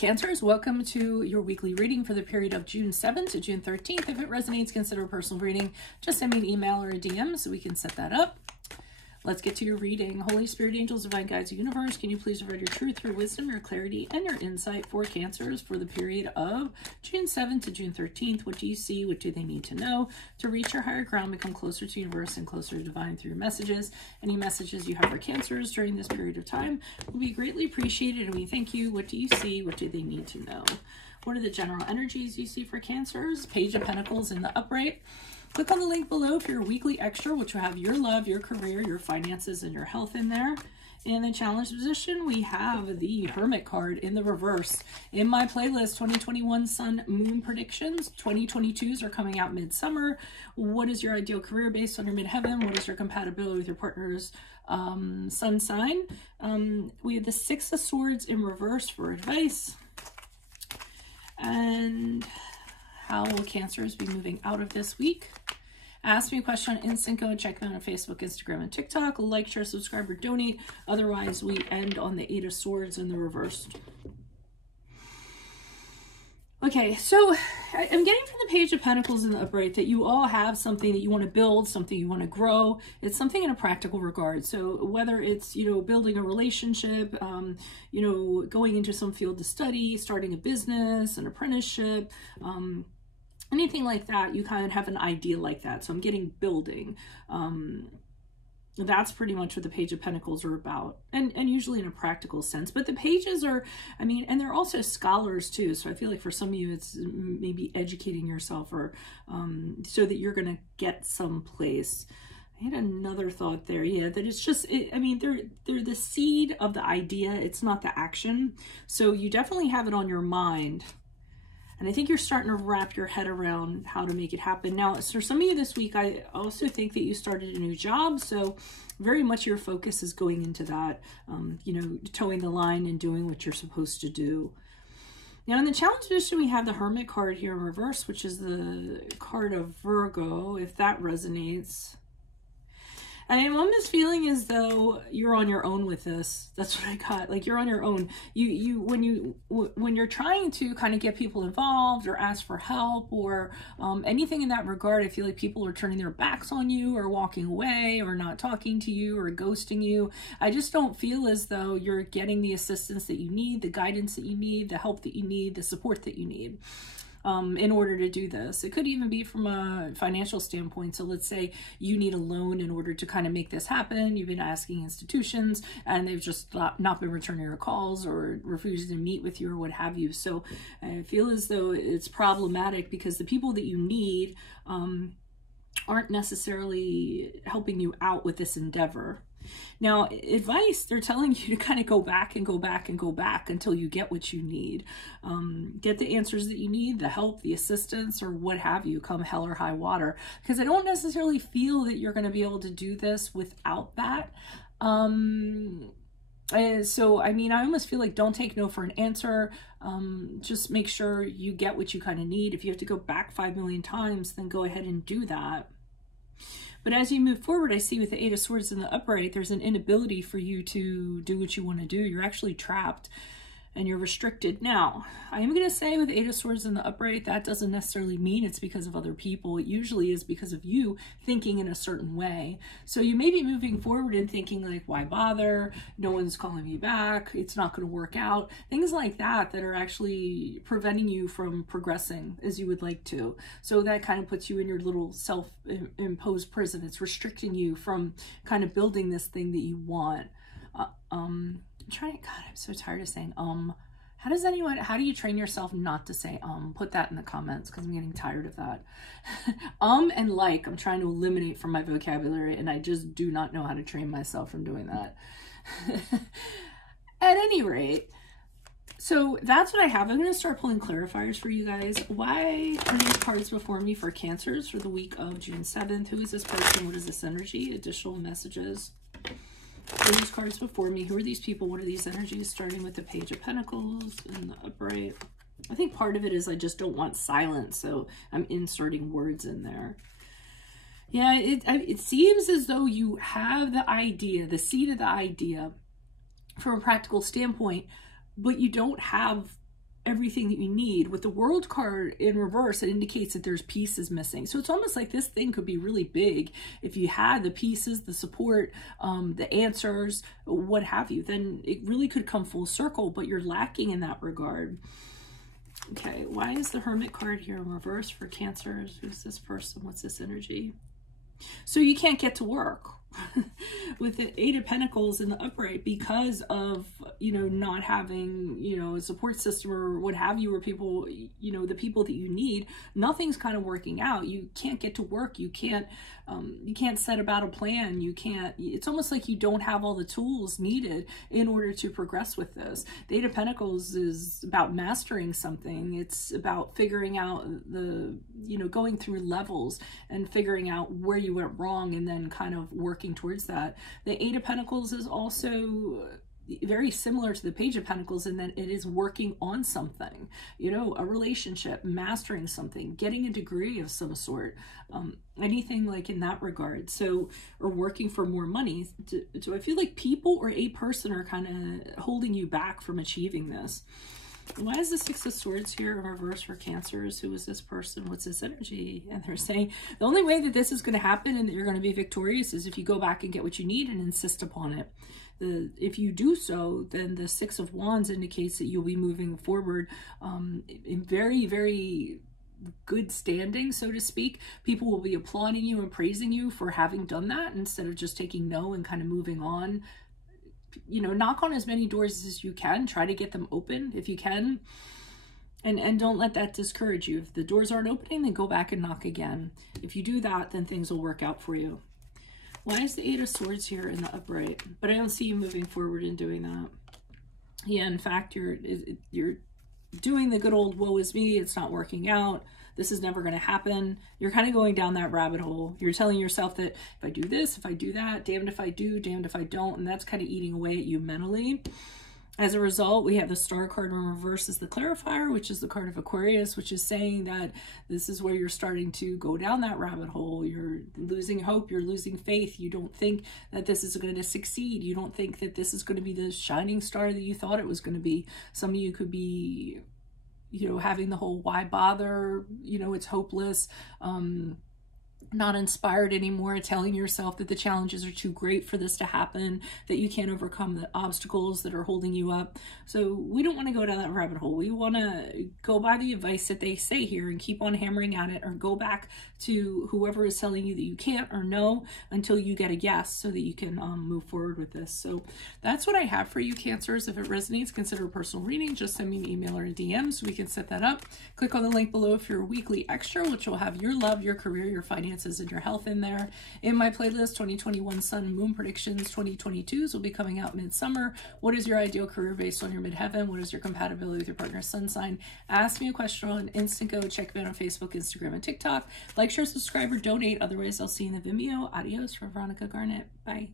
Cancers, welcome to your weekly reading for the period of June 7th to June 13th. If it resonates, consider a personal reading. Just send me an email or a DM so we can set that up. Let's get to your reading. Holy Spirit, angels, divine guides, universe, can you please provide your truth, your wisdom, your clarity, and your insight for Cancers for the period of June 7th to June 13th? What do you see? What do they need to know to reach your higher ground, become closer to universe and closer to divine through your messages? Any messages you have for Cancers during this period of time will be greatly appreciated, and we thank you. What do you see? What do they need to know? What are the general energies you see for Cancers? Page of Pentacles in the upright. Click on the link below for your weekly extra, which will have your love, your career, your finances, and your health in there. In the challenge position, we have the Hermit card in the reverse. In my playlist, 2021 Sun Moon Predictions, 2022s are coming out midsummer. What is your ideal career based on your midheaven? What is your compatibility with your partner's sun sign? We have the Six of Swords in reverse for advice. And how will Cancers be moving out of this week? Ask me a question on Instant. Go and check me out on Facebook, Instagram, and TikTok. Like, share, subscribe, or donate. Otherwise, we end on the Eight of Swords in the reverse. Okay, so I'm getting from the Page of Pentacles in the upright that you all have something that you want to build, something you want to grow. It's something in a practical regard. So whether it's, building a relationship, going into some field to study, starting a business, an apprenticeship, anything like that, you kind of have an idea like that. So I'm getting building. That's pretty much what the Page of Pentacles are about, and usually in a practical sense. But the pages are, and they're also scholars too. So I feel like for some of you, it's maybe educating yourself or so that you're going to get someplace. I had another thought there. Yeah, that it's just, they're the seed of the idea. It's not the action. So you definitely have it on your mind. And I think you're starting to wrap your head around how to make it happen. Now, for some of you this week, I also think that you started a new job. So very much your focus is going into that, towing the line and doing what you're supposed to do. Now, in the challenge edition, we have the Hermit card here in reverse, which is the card of Virgo, if that resonates. I'm almost feeling as though you're on your own with this. That's what I got. Like, you're on your own. When you're trying to kind of get people involved or ask for help or anything in that regard, I feel like people are turning their backs on you or walking away or not talking to you or ghosting you. I just don't feel as though you're getting the assistance that you need, the guidance that you need, the help that you need, the support that you need. In order to do this. It could even be from a financial standpoint. So let's say you need a loan in order to kind of make this happen. You've been asking institutions and they've just not been returning your calls or refusing to meet with you or what have you. So I feel as though it's problematic because the people that you need aren't necessarily helping you out with this endeavor. Now, advice, they're telling you to kind of go back and go back and go back until you get what you need. Get the answers that you need, the help, the assistance, or what have you, come hell or high water. Because I don't necessarily feel that you're going to be able to do this without that. So, I almost feel like don't take no for an answer. Just make sure you get what you kind of need. If you have to go back 5 million times, then go ahead and do that. But as you move forward, I see with the Eight of Swords in the upright, there's an inability for you to do what you want to do. You're actually trapped and you're restricted. Now, I am going to say with Eight of Swords in the upright, that doesn't necessarily mean it's because of other people. It usually is because of you thinking in a certain way. So you may be moving forward and thinking like, why bother? No one's calling me back. It's not going to work out. Things like that are actually preventing you from progressing as you would like to. So that kind of puts you in your little self-imposed prison. It's restricting you from kind of building this thing that you want. God, I'm so tired of saying how do you train yourself not to say put that in the comments, because I'm getting tired of that. And like I'm trying to eliminate from my vocabulary, and I just do not know how to train myself from doing that. At any rate, so that's what I have. I'm going to start pulling clarifiers for you guys. Why are these cards before me for Cancers for the week of June 7th? Who is this person? What is this energy? Additional messages. Are these cards before me? Who are these people? What are these energies? Starting with the Page of Pentacles and the upright. I think part of it is I just don't want silence, so I'm inserting words in there. Yeah, it seems as though you have the idea, the seed of the idea from a practical standpoint, but you don't have everything that you need. With the World card in reverse, it indicates that there's pieces missing. So it's almost like this thing could be really big. If you had the pieces, the support, the answers, what have you, then it really could come full circle, but you're lacking in that regard. Okay, why is the Hermit card here in reverse for Cancers? Who's this person? What's this energy? So you can't get to work with the Eight of Pentacles in the upright because of, you know, not having, you know, a support system or what have you, or people, you know, the people that you need. Nothing's kind of working out. You can't get to work. You can't set about a plan. You can't, it's almost like you don't have all the tools needed in order to progress with this. The Eight of Pentacles is about mastering something. It's about figuring out the, you know, going through levels and figuring out where you went wrong and then kind of working towards that. The Eight of Pentacles is also very similar to the Page of Pentacles in that it is working on something, you know, a relationship, mastering something, getting a degree of some sort, anything like in that regard. So, or working for more money. So I feel like people or a person are kind of holding you back from achieving this. Why is the Six of Swords here in reverse for Cancers? Who is this person? What's this energy? And they're saying the only way that this is going to happen and that you're going to be victorious is if you go back and get what you need and insist upon it. If you do so, then the Six of Wands indicates that you'll be moving forward in very, very good standing, so to speak. People will be applauding you and praising you for having done that instead of just taking no and kind of moving on. You know, knock on as many doors as you can. Try to get them open if you can. And don't let that discourage you. If the doors aren't opening, then go back and knock again. If you do that, then things will work out for you. Why is the Eight of Swords here in the upright? But I don't see you moving forward and doing that. Yeah, in fact, you're doing the good old woe is me. It's not working out. This is never going to happen. You're kind of going down that rabbit hole. You're telling yourself that if I do this, if I do that, damned if I do, damned if I don't. And that's kind of eating away at you mentally. As a result, we have the Star card in reverse as the clarifier, which is the card of Aquarius, which is saying that this is where you're starting to go down that rabbit hole. You're losing hope. You're losing faith. You don't think that this is going to succeed. You don't think that this is going to be the shining star that you thought it was going to be. Some of you could be, you know, having the whole why bother, you know, it's hopeless, not inspired anymore, telling yourself that the challenges are too great for this to happen, that you can't overcome the obstacles that are holding you up. So we don't want to go down that rabbit hole. We want to go by the advice that they say here and keep on hammering at it, or go back to whoever is telling you that you can't or no until you get a yes, so that you can move forward with this. So that's what I have for you, Cancers. If it resonates, consider a personal reading. Just send me an email or a DM so we can set that up. Click on the link below if you're a weekly extra, which will have your love, your career, your finances, and your health in there. In my playlist, 2021 Sun and Moon Predictions 2022s will be coming out midsummer. What is your ideal career based on your midheaven? What is your compatibility with your partner's sun sign? Ask me a question on Instant Go. Check me out on Facebook, Instagram, and TikTok. Like, share, subscribe, or donate. Otherwise, I'll see you in the Vimeo. Adios from Veronica Garnett. Bye.